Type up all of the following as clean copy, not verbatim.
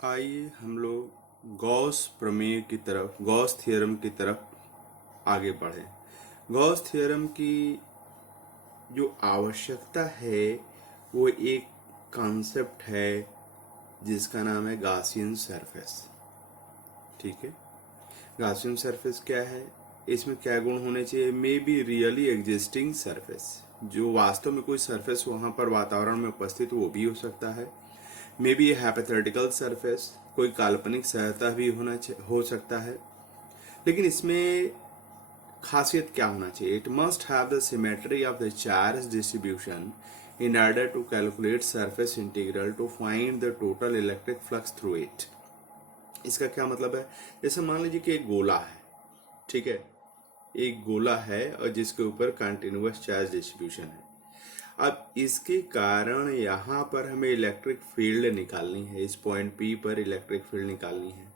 आइए हम लोग गॉस प्रमेय की तरफ, गॉस थ्योरम की तरफ आगे बढ़ें। गॉस थ्योरम की जो आवश्यकता है वो एक कॉन्सेप्ट है जिसका नाम है गॉसियन सरफेस। ठीक है, गॉसियन सरफेस क्या है, इसमें क्या गुण होने चाहिए? May be really existing surface, जो वास्तव में कोई सरफेस वहाँ पर वातावरण में उपस्थित वो भी हो सकता है। मे बी हाइपोथेटिकल सरफेस, कोई काल्पनिक सतह भी हो सकता है। लेकिन इसमें खासियत क्या होना चाहिए? It must have the symmetry of the charge distribution in order to calculate surface integral to find the total electric flux through it. इसका क्या मतलब है? जैसे मान लीजिए कि एक गोला है, ठीक है, एक गोला है और जिसके ऊपर कंटिन्यूअस चार्ज डिस्ट्रीब्यूशन है। अब इसके कारण यहाँ पर हमें इलेक्ट्रिक फील्ड निकालनी है, इस पॉइंट पी पर इलेक्ट्रिक फील्ड निकालनी है।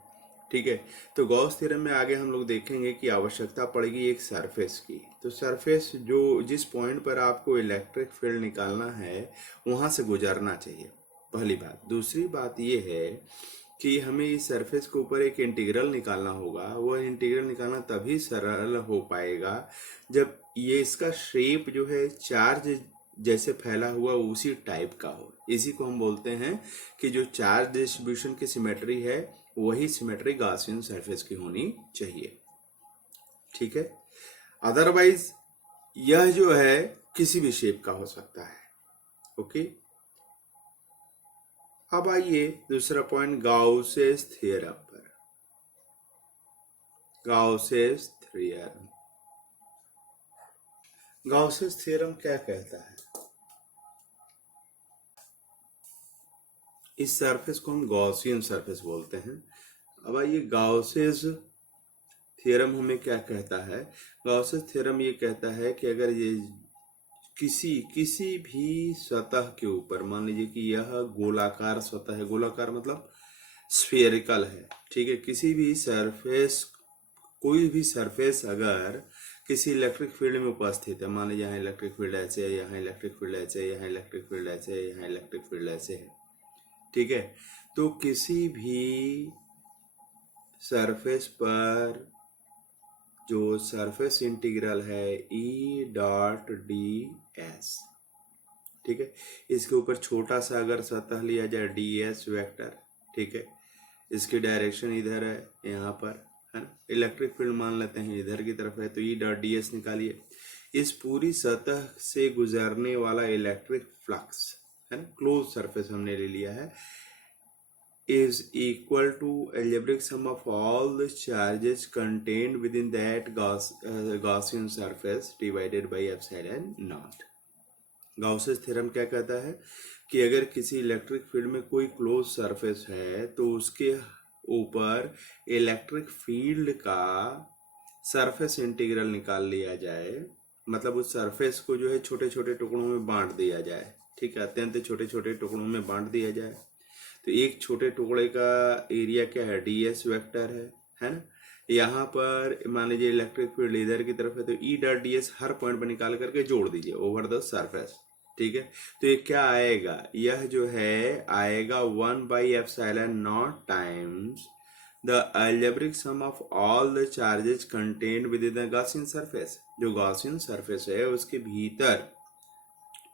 ठीक है, तो गॉस थ्योरम में आगे हम लोग देखेंगे कि आवश्यकता पड़ेगी एक सरफेस की। तो सरफेस जो जिस पॉइंट पर आपको इलेक्ट्रिक फील्ड निकालना है वहाँ से गुजरना चाहिए, पहली बात। दूसरी बात ये है कि हमें इस सरफेस के ऊपर एक इंटीग्रल निकालना होगा। वह इंटीग्रल निकालना तभी सरल हो पाएगा जब ये इसका शेप जो है चार्ज जैसे फैला हुआ उसी टाइप का हो। इसी को हम बोलते हैं कि जो चार्ज डिस्ट्रीब्यूशन की सिमेट्री है वही सिमेट्री गॉसियन सरफेस की होनी चाहिए। ठीक है, अदरवाइज यह जो है किसी भी शेप का हो सकता है। ओके, अब आइए दूसरा पॉइंट गाउसेस थ्योरम पर। गाउसेस थ्योरम, गाउसेस थ्योरम क्या कहता है? इस सरफेस को हम गॉसियन सरफेस बोलते हैं। अब आइए गाउसेस थ्योरम हमें क्या कहता है? गाउसेस थ्योरम ये कहता है कि अगर ये किसी भी सतह के ऊपर, मान लीजिए कि यह गोलाकार सतह है, गोलाकार मतलब स्फेरिकल है, ठीक है, किसी भी सरफेस, कोई भी सरफेस अगर किसी इलेक्ट्रिक फील्ड में उपस्थित है, मान लीजिए यहाँ इलेक्ट्रिक फील्ड ऐसे है, यहाँ इलेक्ट्रिक फील्ड ऐसे है, यहाँ इलेक्ट्रिक फील्ड ऐसे है, यहाँ इलेक्ट्रिक फील्ड ऐसे है, ठीक है, तो किसी भी सरफेस पर जो सरफेस इंटीग्रल है ई डॉट डी एस, ठीक है, इसके ऊपर छोटा सा अगर सतह लिया जाए डी एस वेक्टर, ठीक है, इसकी डायरेक्शन इधर है, यहाँ पर है ना, इलेक्ट्रिक फील्ड मान लेते हैं इधर की तरफ है, तो ई डॉट डी एस निकालिए। इस पूरी सतह से गुजरने वाला इलेक्ट्रिक फ्लक्स है ना, क्लोज सरफेस हमने ले लिया है, is equal to algebraic sum of all the charges contained within that Gaussian surface divided by epsilon naught। Gauss's theorem क्या कहता है कि अगर किसी इलेक्ट्रिक फील्ड में कोई क्लोज सरफेस है तो उसके ऊपर इलेक्ट्रिक फील्ड का सरफेस इंटीग्रल निकाल लिया जाए, मतलब उस सरफेस को जो है छोटे छोटे टुकड़ों में बांट दिया जाए, ठीक है, अत्यंत छोटे छोटे टुकड़ों में बांट दिया जाए। तो एक छोटे टुकड़े का एरिया क्या है? डी एस वेक्टर है ना। यहाँ पर मान लीजिए इलेक्ट्रिक फील्ड इधर की तरफ है, तो ई डॉट डी एस हर पॉइंट पर निकाल करके जोड़ दीजिए ओवर द सरफेस, ठीक है। तो ये क्या आएगा? यह जो है आएगा one by epsilon nought times the algebraic sum of all the charges contained within the Gaussian surface. जो गॉसियन सरफेस है उसके भीतर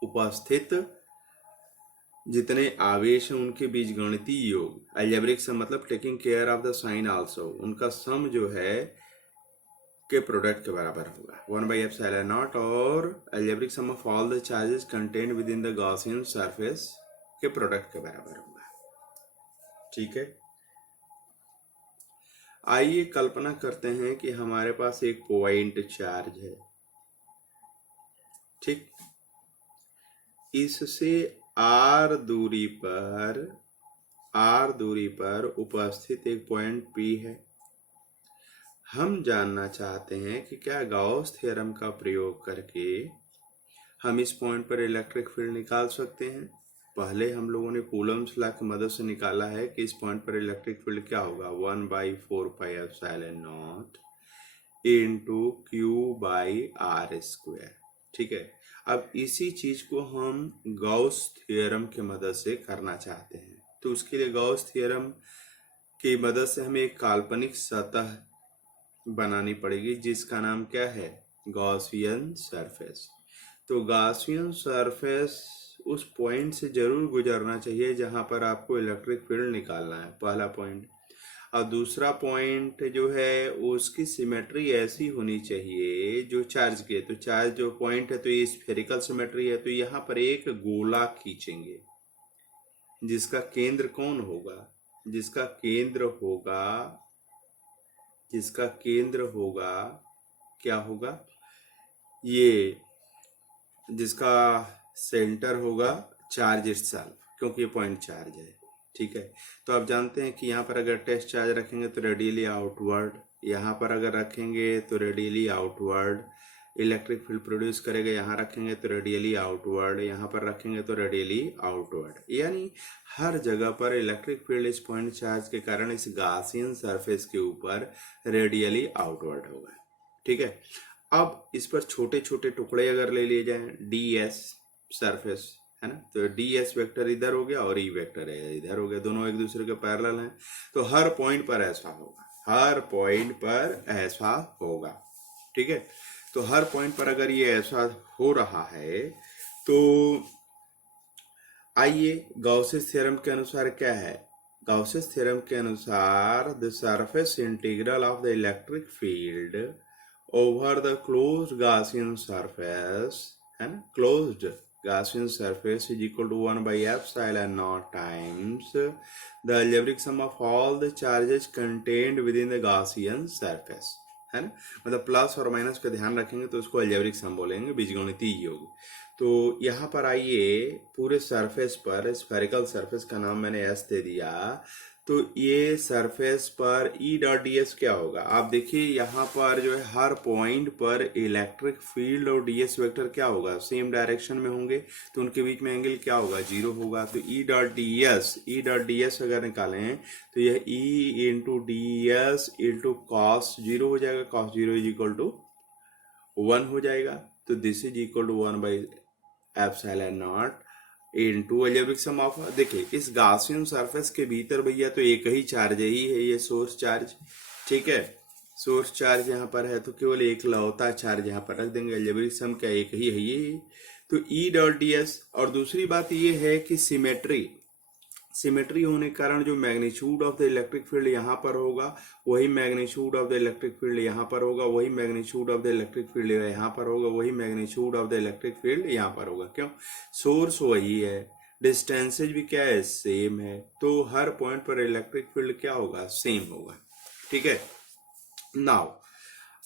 उपस्थित जितने आवेश हैं उनके बीच गणितीय योग, अलजेब्रिक सम मतलब taking care of the sign also, उनका सम जो है के प्रोडक्ट के बराबर होगा 1/एप्सिलॉन नॉट, और algebraic sum of all the charges contained within the Gaussian surface के प्रोडक्ट के बराबर होगा। ठीक है, आइए कल्पना करते हैं कि हमारे पास एक पॉइंट चार्ज है, ठीक, इससे आर दूरी पर उपस्थित एक पॉइंट पी है। हम जानना चाहते हैं कि क्या गाउस थ्योरम का प्रयोग करके हम इस पॉइंट पर इलेक्ट्रिक फील्ड निकाल सकते हैं। पहले हम लोगों ने कूलम्स लॉ की मदद से निकाला है कि इस पॉइंट पर इलेक्ट्रिक फील्ड क्या होगा, 1/4πε0 इंटू Q/r²। ठीक है, अब इसी चीज को हम गाउस थ्योरम की मदद से करना चाहते हैं। तो उसके लिए गॉस थ्योरम की मदद से हमें एक काल्पनिक सतह बनानी पड़ेगी जिसका नाम क्या है, गॉसियन सरफेस। तो गॉसियन सरफेस उस पॉइंट से जरूर गुजरना चाहिए जहां पर आपको इलेक्ट्रिक फील्ड निकालना है, पहला पॉइंट। और दूसरा पॉइंट जो है उसकी सिमेट्री ऐसी होनी चाहिए जो चार्ज के, तो चार्ज जो पॉइंट है तो ये स्फेरिकल सिमेट्री है, तो यहाँ पर एक गोला खींचेंगे जिसका केंद्र कौन होगा, जिसका केंद्र होगा, जिसका केंद्र होगा क्या होगा, ये जिसका सेंटर होगा चार्ज इटसेल्फ, क्योंकि ये पॉइंट चार्ज है। ठीक है, तो आप जानते हैं कि यहाँ पर अगर टेस्ट चार्ज रखेंगे तो रेडियली आउटवर्ड, यहाँ पर अगर रखेंगे तो radially outward electric field produce करेगा, यहाँ रखेंगे तो रेडियली आउटवर्ड, यहाँ पर रखेंगे तो रेडियली आउटवर्ड, यानी हर जगह पर इलेक्ट्रिक फील्ड इस पॉइंट चार्ज के कारण इस गॉसियन सरफेस के ऊपर रेडियली आउटवर्ड होगा। ठीक है, अब इस पर छोटे छोटे टुकड़े अगर ले लिए जाएं, डी एस सरफेस है ना, तो डी एस वेक्टर इधर हो गया और ई वेक्टर है इधर हो गया, दोनों एक दूसरे के पैरेलल हैं, तो हर पॉइंट पर ऐसा होगा, हर पॉइंट पर ऐसा होगा। ठीक है, तो हर पॉइंट पर अगर ये ऐसा हो रहा है तो आइए गॉसेस थ्योरम के अनुसार क्या है, गॉसेस थ्योरम के अनुसार the surface integral of the electric field over the closed Gaussian surface, है ना, closed Gaussian surface is equal to 1 by epsilon naught times the algebraic sum of all the charges contained within the Gaussian surface, है ना, मतलब plus और minus का ध्यान रखेंगे तो उसको अलजेब्रिक सम बोलेंगे, बीजगणितीय योग। तो यहाँ पर आइए पूरे सरफेस पर, स्फेरिकल सरफेस का नाम मैंने एस दे दिया, तो ये सरफेस पर ई डॉट डी एस क्या होगा, आप देखिए यहाँ पर जो है हर पॉइंट पर इलेक्ट्रिक फील्ड और डी एस वेक्टर क्या होगा, सेम डायरेक्शन में होंगे, तो उनके बीच में एंगल क्या होगा, जीरो होगा। तो ई डॉट डी एस अगर निकालें तो यह E into D S into cos zero हो जाएगा, cos zero is equal to 1 हो जाएगा, तो this is equal to 1 by epsilon naught into algebraic sum of, देखिए इस गॉसियन सरफेस के भीतर भैया तो एक ही चार्ज ही है, ये सोर्स चार्ज। ठीक है, सोर्स चार्ज यहाँ पर है तो केवल एक लौता चार्ज यहाँ पर रख देंगे, अलजेब्रिक सम क्या एक ही है ये, तो ई डॉट डी एस। और दूसरी बात ये है कि सिमेट्री होने के कारण जो magnitude of the electric field यहाँ पर होगा वही magnitude of the electric field यहाँ पर होगा, वही magnitude of the electric field यहाँ पर होगा, वही magnitude of the electric field यहाँ पर होगा। क्यों, सोर्स वही है, डिस्टेंसेज भी क्या है, सेम है, तो हर पॉइंट पर इलेक्ट्रिक फील्ड क्या होगा, सेम होगा। ठीक है, नाउ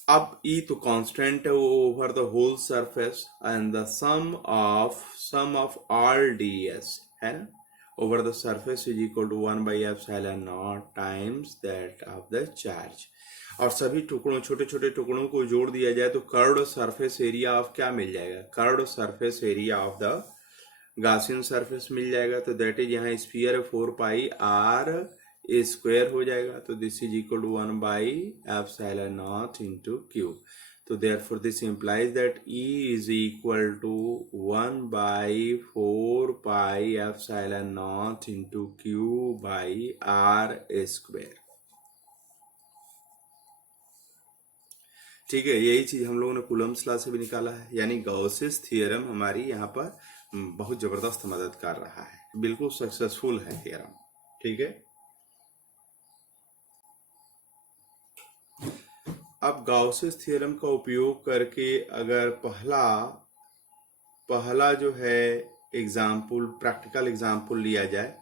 अब ई तो कांस्टेंट है over the whole surface and the sum of all D S है ना over the surface is equal to 1 by epsilon naught times that of the charge। और सभी टुकड़ों, छोटे छोटे टुकड़ों को जोड़ दिया जाए तो कर्व्ड सरफेस एरिया ऑफ क्या मिल जाएगा, curved surface area of the Gaussian surface मिल जाएगा। तो दैट इज यहाँ स्फीयर 4 पाई आर स्क्वायर हो जाएगा, तो this is equal to 1 by epsilon naught into q. तो therefore this implies that E is equal to 1 by 4 pi epsilon naught into Q by R square। ठीक है, यही चीज हम लोगों ने कूलम्ब्स लॉ से भी निकाला है, यानी गॉसेस थ्योरम हमारी यहाँ पर बहुत जबरदस्त मदद कर रहा है, बिल्कुल सक्सेसफुल है थ्योरम। ठीक है, अब गॉसेस थ्योरम का उपयोग करके अगर पहला जो है एग्जाम्पल, प्रैक्टिकल एग्जाम्पल लिया जाए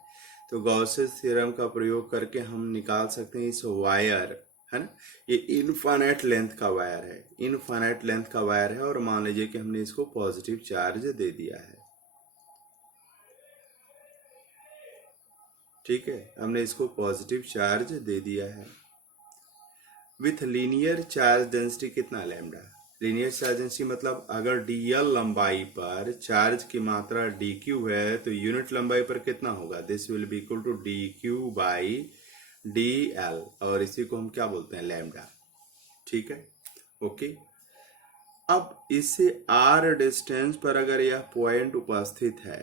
तो गॉसेस थ्योरम का प्रयोग करके हम निकाल सकते हैं इस वायर, है ना, ये इनफाइनाइट लेंथ का वायर है, इनफाइनाइट लेंथ का वायर है, और मान लीजिए कि हमने इसको पॉजिटिव चार्ज दे दिया है। ठीक है, हमने इसको पॉजिटिव चार्ज दे दिया है विथ लीनियर चार्ज डेंसिटी कितना, लैम्डा। लीनियर चार्ज डेंसिटी मतलब अगर dl लंबाई पर चार्ज की मात्रा dq है तो यूनिट लंबाई पर कितना होगा, this will be equal to dq by dl, और इसी को हम क्या बोलते हैं, लैम्डा। ठीक है, ओके। अब इससे r डिस्टेंस पर अगर यह पॉइंट उपस्थित है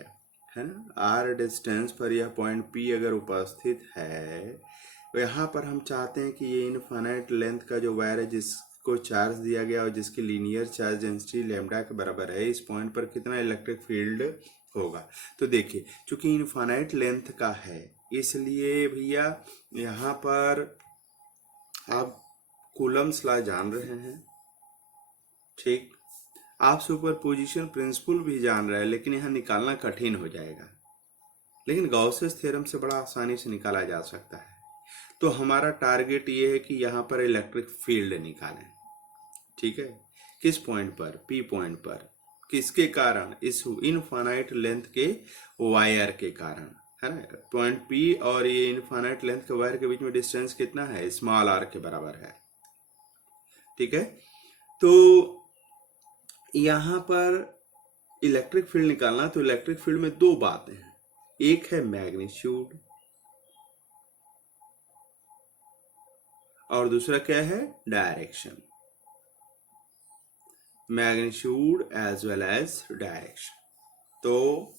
है ना, आर डिस्टेंस पर यह पॉइंट पी अगर उपस्थित है, तो यहाँ पर हम चाहते हैं कि ये इनफाइनाइट लेंथ का जो वायर है जिसको चार्ज दिया गया और जिसकी लीनियर चार्ज डेंसिटी लैम्डा के बराबर है, इस पॉइंट पर कितना इलेक्ट्रिक फील्ड होगा। तो देखिए, चूंकि इनफाइनाइट लेंथ का है, इसलिए भैया यहाँ पर आप कूलम्स लॉ जान रहे हैं, ठीक, आप सुपरपोजिशन प्रिंसिपल भी जान रहे हैं, लेकिन यहाँ निकालना कठिन हो जाएगा, लेकिन गॉसेस थ्योरम से बड़ा आसानी से निकाला जा सकता है। तो हमारा टारगेट ये है कि यहाँ पर इलेक्ट्रिक फील्ड निकालें, ठीक है, किस पॉइंट पर, पी पॉइंट पर, किसके कारण, इस इनफाइनाइट लेंथ के वायर के कारण, है ना। पॉइंट पी और ये इनफाइनाइट लेंथ के वायर के बीच में डिस्टेंस कितना है, स्मॉल आर के बराबर है, ठीक है। तो यहाँ पर इलेक्ट्रिक फील्ड निकालना, तो इलेक्ट्रिक फील्ड में दो बातें हैं, एक है मैग्नीट्यूड और दूसरा क्या है, direction, magnitude as well as direction. तो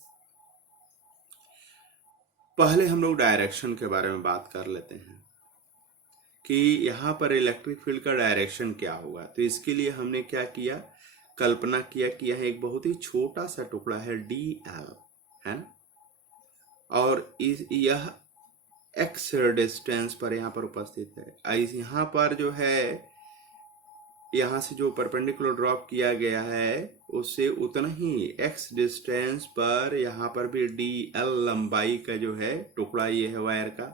पहले हम लोग डायरेक्शन के बारे में बात कर लेते हैं कि यहाँ पर इलेक्ट्रिक फील्ड का डायरेक्शन क्या होगा। तो इसके लिए हमने क्या किया, कल्पना किया कि यह एक बहुत ही छोटा सा टुकड़ा है DL, है ना, और यह x डिस्टेंस पर यहाँ पर उपस्थित है। यहाँ पर जो है, यहाँ से जो परपेंडिकुलर ड्रॉप किया गया है उससे उतना ही x डिस्टेंस पर यहाँ पर भी DL लंबाई का जो है टुकड़ा ये है वायर का।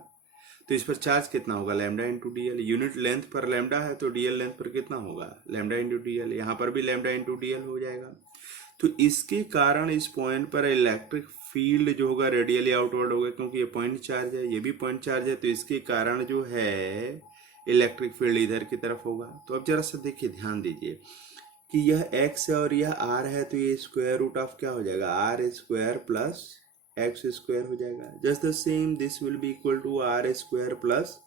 तो इस पर चार्ज कितना होगा, lambda into DL, unit length पर लैम्डा है तो DL लेंथ पर कितना होगा, लैम्डा इंटू DL, यहाँ पर भी लैम्डा इंटू DL हो जाएगा। तो इसके कारण इस पॉइंट पर इलेक्ट्रिक फील्ड जो होगा रेडियली आउटवर्ड होगा, क्योंकि ये पॉइंट चार्ज है, ये भी पॉइंट चार्ज है, तो इसके कारण जो है इलेक्ट्रिक फील्ड इधर की तरफ होगा। तो अब जरा सा देखिए, ध्यान दीजिए कि यह x है और यह r है, तो ये स्क्वायर रूट ऑफ क्या हो जाएगा, r square plus x square हो जाएगा। Just the same this will be equal to r square plus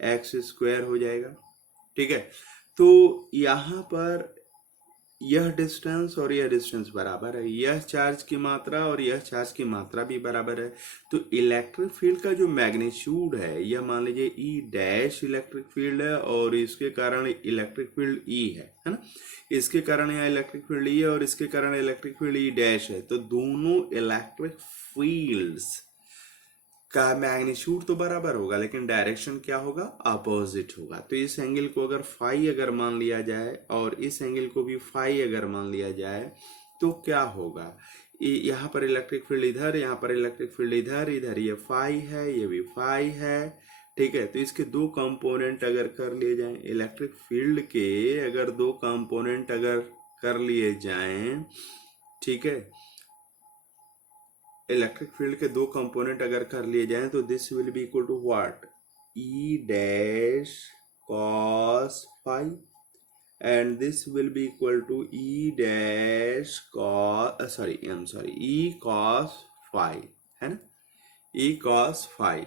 x square हो जाएगा, ठीक है। तो यहाँ पर यह डिस्टेंस और यह डिस्टेंस बराबर है, यह चार्ज की मात्रा और यह चार्ज की मात्रा भी बराबर है। तो इलेक्ट्रिक फील्ड का जो मैग्नीट्यूड है, यह मान लीजिए E डैश इलेक्ट्रिक फील्ड है और इसके कारण इलेक्ट्रिक फील्ड E है ना, इसके कारण यहाँ इलेक्ट्रिक फील्ड E है और इसके कारण इलेक्ट्रिक फील्ड E डैश है। तो दोनों इलेक्ट्रिक फील्ड्स का मैग्नीट्यूड तो बराबर होगा, लेकिन डायरेक्शन क्या होगा, अपोजिट होगा। तो इस एंगल को अगर फाई अगर मान लिया जाए और इस एंगल को भी फाई अगर मान लिया जाए, तो क्या होगा, यहाँ पर इलेक्ट्रिक फील्ड इधर, यहाँ पर इलेक्ट्रिक फील्ड इधर, इधर ये फाई है, ये भी फाई है, ठीक है। तो इसके दो कंपोनेंट अगर कर लिए जाएं, इलेक्ट्रिक फील्ड के अगर दो कंपोनेंट अगर कर लिए जाएं, ठीक है, इलेक्ट्रिक फील्ड के दो कंपोनेंट अगर कर लिए जाएं, तो this will be equal to what, E dash cos phi and this will be equal to E dash cos E cos phi, है ना, E cos phi।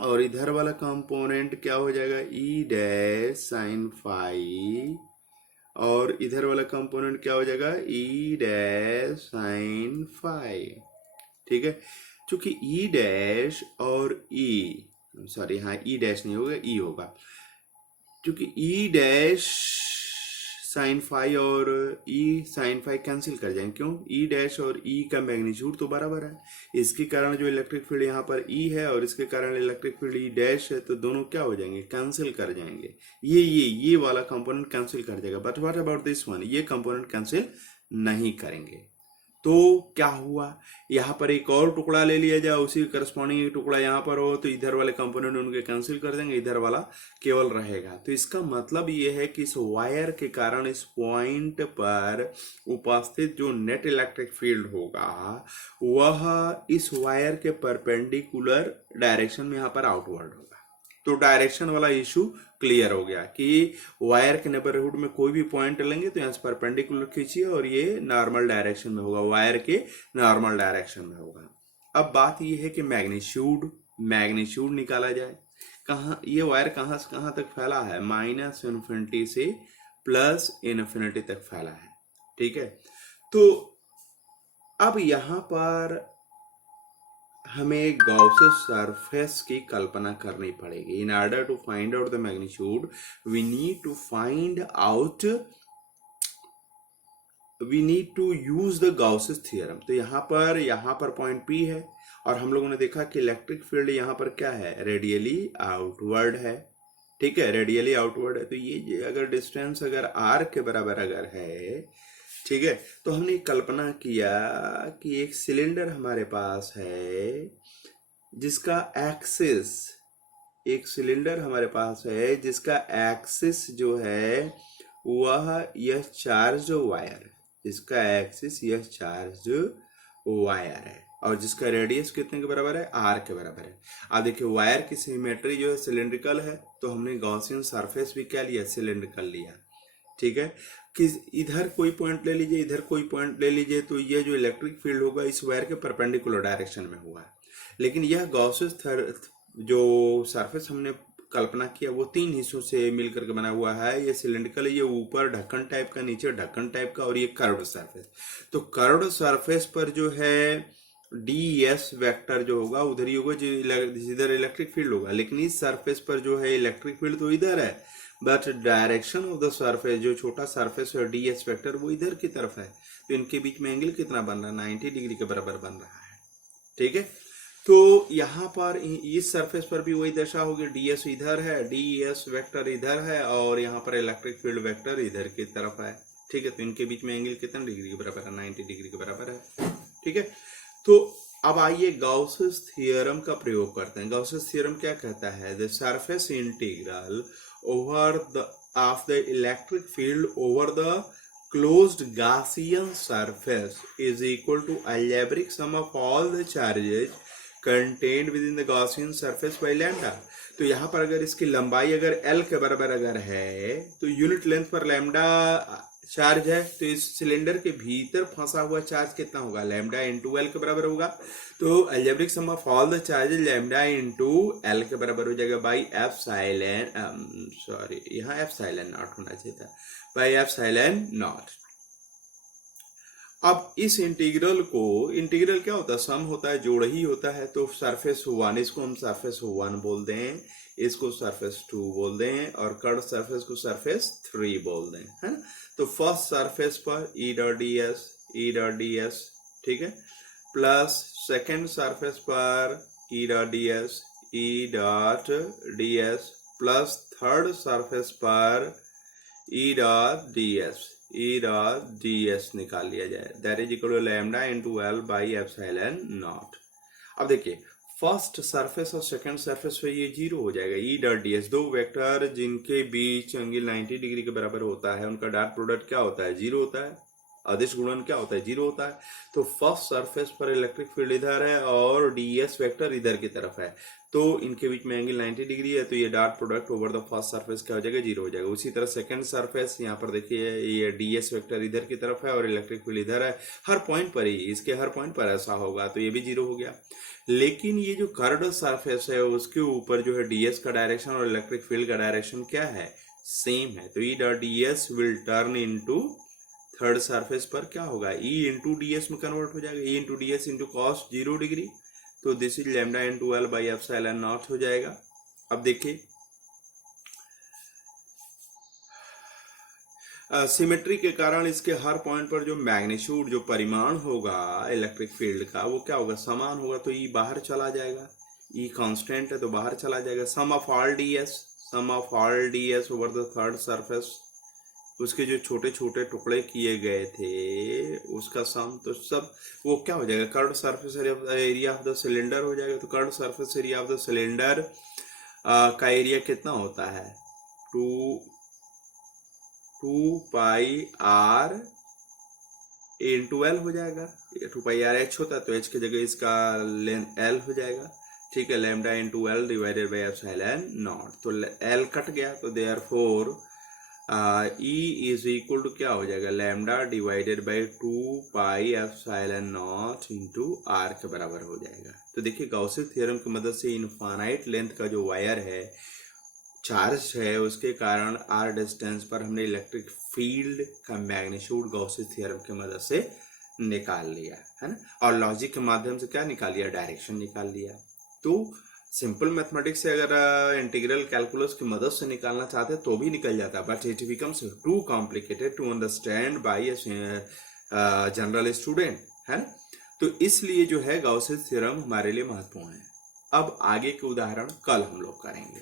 और इधर वाला कंपोनेंट क्या हो जाएगा, E डैश sin phi, और इधर वाला कंपोनेंट क्या हो जाएगा, E डैश sin phi, ठीक है। चूंकि E डैश और हाँ E डैश नहीं होगा, E होगा, क्योंकि E डैश साइन फाई और E साइन फाई कैंसिल कर जाएंगे, क्यों, E डैश और E का मैग्नीट्यूड तो बराबर है, इसके कारण जो इलेक्ट्रिक फील्ड यहाँ पर E है और इसके कारण इलेक्ट्रिक फील्ड E डैश है, तो दोनों क्या हो जाएंगे, कैंसिल कर जाएंगे, ये वाला कंपोनेंट कैंसिल कर जाएगा। But what about this one, ये कंपोनेंट कैंसिल नहीं करेंगे। तो क्या हुआ, यहाँ पर एक और टुकड़ा ले लिया जाए, उसी करस्पॉन्डिंग एक टुकड़ा यहाँ पर हो, तो इधर वाले कंपोनेंट उनके कैंसिल कर देंगे, इधर वाला केवल रहेगा। तो इसका मतलब ये है कि इस वायर के कारण इस पॉइंट पर उपस्थित जो नेट इलेक्ट्रिक फील्ड होगा वह इस वायर के परपेंडिकुलर डायरेक्शन में यहाँ पर आउटवर्ड होगा। तो डायरेक्शन वाला इशू क्लियर हो गया कि वायर के नेबरहुड में कोई भी पॉइंट लेंगे तो यहाँ से परपेंडिकुलर खींचिए और ये नॉर्मल डायरेक्शन में होगा, वायर के नॉर्मल डायरेक्शन में होगा। अब बात ये है कि मैग्नीट्यूड निकाला जाए। कहाँ ये वायर कहाँ से कहाँ तक फैला है, माइनस इन्फिनिटी से प्लस इन्फिनिटी तक फैला है, ठीक है। तो अब यहाँ पर हमें गॉसेस सरफेस की कल्पना करनी पड़ेगी। In order to find out the magnitude we need to use the Gauss's theorem. तो यहाँ पर पॉइंट पी है, और हम लोगों ने देखा कि इलेक्ट्रिक फील्ड यहाँ पर क्या है, रेडियली आउटवर्ड है। ठीक है, रेडियली आउटवर्ड है। तो ये अगर डिस्टेंस अगर आर के बराबर अगर है, ठीक है, तो हमने कल्पना किया कि एक सिलेंडर हमारे पास है जिसका एक्सिस, एक सिलेंडर हमारे पास है जिसका एक्सिस जो है वह यह चार्ज वायर है, जिसका एक्सिस यह चार्ज वायर है, और जिसका रेडियस कितने के बराबर है, आर के बराबर है। अब देखिए वायर की सिमेट्री जो है सिलेंड्रिकल है, तो हमने गॉसियन सरफेस भी क्या लिया, सिलेंड्रिकल लिया। ठीक है, कि इधर कोई पॉइंट ले लीजिए, इधर कोई पॉइंट ले लीजिए, तो ये जो इलेक्ट्रिक फील्ड होगा इस वायर के परपेंडिकुलर डायरेक्शन में हुआ है। लेकिन यह गॉसेस जो सरफेस हमने कल्पना किया वो तीन हिस्सों से मिलकर के बना हुआ है। ये सिलेंड्रिकल है, ये ऊपर ढक्कन टाइप का, नीचे ढक्कन टाइप का, और ये कर्व्ड सरफेस। तो कर्व्ड सरफेस पर जो है डी एस वेक्टर जो होगा उधर ही होगा जिधर इलेक्ट्रिक फील्ड होगा। लेकिन इस सरफेस पर जो है इलेक्ट्रिक फील्ड तो इधर है, but direction of the surface, जो छोटा सरफेस है डी एस वेक्टर, वो इधर की तरफ है। तो इनके बीच में एंगल कितना बन रहा है, 90 डिग्री के बराबर बन रहा है। ठीक है, तो यहाँ पर इस सरफेस पर भी वही दशा होगी, डीएस इधर है, डीएस वेक्टर इधर है, और यहाँ पर इलेक्ट्रिक फील्ड वेक्टर इधर की तरफ है। ठीक है, तो इनके बीच में एंगल कितना डिग्री के बराबर है, 90 डिग्री के बराबर है। ठीक है, तो अब आइए गाउसेस थ्योरम का प्रयोग करते हैं। गाउसेस थ्योरम क्या कहता है, the surface integral over the of the electric field over the closed Gaussian surface is equal to algebraic sum of all the charges contained within the Gaussian surface by lambda। तो यहाँ पर अगर इसकी लंबाई अगर L के बराबर अगर है तो यूनिट लेंथ पर लैम्डा चार्ज है, तो इस सिलेंडर के भीतर फंसा हुआ चार्ज कितना होगा, लैम्डा इंटू एल के बराबर होगा। तो algebraic sum of all the charges lambda into L के बराबर हो जाएगा बाई एफ साइलेन, सॉरी यहाँ एफ साइलेन नॉट होना चाहिए था, बाई एफ साइलेन नॉट। अब इस इंटीग्रल क्या होता है, सम होता है, जोड़ ही होता है। तो सरफेस 1 इसको हम सरफेस 1 बोल दें, इसको सरफेस 2 बोल दें, और कर्व सरफेस को सरफेस 3 बोल दें, है ना। तो फर्स्ट सरफेस पर ई डॉट डी एस, ठीक है, प्लस सेकेंड सरफेस पर E dot D S, plus third surface पर ई डॉट डी एस निकाल लिया जाए, that is equal to lambda into L by epsilon naught. अब देखिए फर्स्ट सरफेस और सेकंड सरफेस पे ये जीरो हो जाएगा, ई डॉट डी एस, दो वेक्टर जिनके बीच एंगल 90 डिग्री के बराबर होता है उनका डॉट प्रोडक्ट क्या होता है, जीरो होता है, अदिश गुणन क्या होता है, जीरो होता है। तो फर्स्ट सरफेस पर इलेक्ट्रिक फील्ड इधर है और डीएस वेक्टर इधर की तरफ है, तो इनके बीच में एंगल 90 डिग्री है, तो ये dot product over the first surface क्या हो जाएगा, जीरो हो जाएगा। उसी तरह सेकंड सरफेस यहाँ पर देखिए ये डीएस वेक्टर इधर की तरफ है और इलेक्ट्रिक फील्ड इधर है, हर पॉइंट पर ही, इसके हर पॉइंट पर ऐसा होगा, तो ये भी जीरो हो गया। लेकिन ये जो कर्व्ड सरफेस है उसके ऊपर जो है डीएस का डायरेक्शन और इलेक्ट्रिक फील्ड का डायरेक्शन क्या है, सेम है। तो E dot ds will turn into third surface पर क्या होगा, ई इंटू डी एस में कन्वर्ट हो जाएगा, E into D S into cos 0 degree, तो this is lambda into L by epsilon naught हो जाएगा। अब देखिए सिमेट्री के कारण इसके हर पॉइंट पर जो मैग्नीट्यूड, जो परिमाण होगा इलेक्ट्रिक फील्ड का, वो क्या होगा, समान होगा, तो ई बाहर चला जाएगा, ई कांस्टेंट है तो बाहर चला जाएगा। Sum of all D s over the third surface, उसके जो छोटे छोटे टुकड़े किए गए थे उसका सम, तो सब वो क्या हो जाएगा, curved surface area of the cylinder हो जाएगा। तो curved surface area of the cylinder का एरिया कितना होता है, 2 पाई आर इंटू एल हो जाएगा, 2 पाई आर एच होता है तो एच की जगह इसका लेंथ एल हो जाएगा, ठीक है, lambda into L divided by epsilon naught. तो एल कट गया, तो therefore E is equal to क्या हो जाएगा, lambda divided by 2 pi epsilon naught into R के बराबर हो जाएगा। तो देखिए गाउसी थ्योरम की मदद से इनफाइनाइट लेंथ का जो वायर है, चार्ज है, उसके कारण आर डिस्टेंस पर हमने इलेक्ट्रिक फील्ड का मैग्नीट्यूड गाउसी थ्योरम की मदद से निकाल लिया, है ना। और लॉजिक के माध्यम से क्या निकाल लिया, डायरेक्शन निकाल लिया। तो सिंपल मैथमेटिक्स से अगर इंटीग्रल कैलकुलस की मदद से निकालना चाहते हैं तो भी निकल जाता है, but it becomes too complicated to understand by a general student, है ना। तो इसलिए जो है गॉसेस थ्योरम हमारे लिए महत्वपूर्ण है। अब आगे के उदाहरण कल हम लोग करेंगे।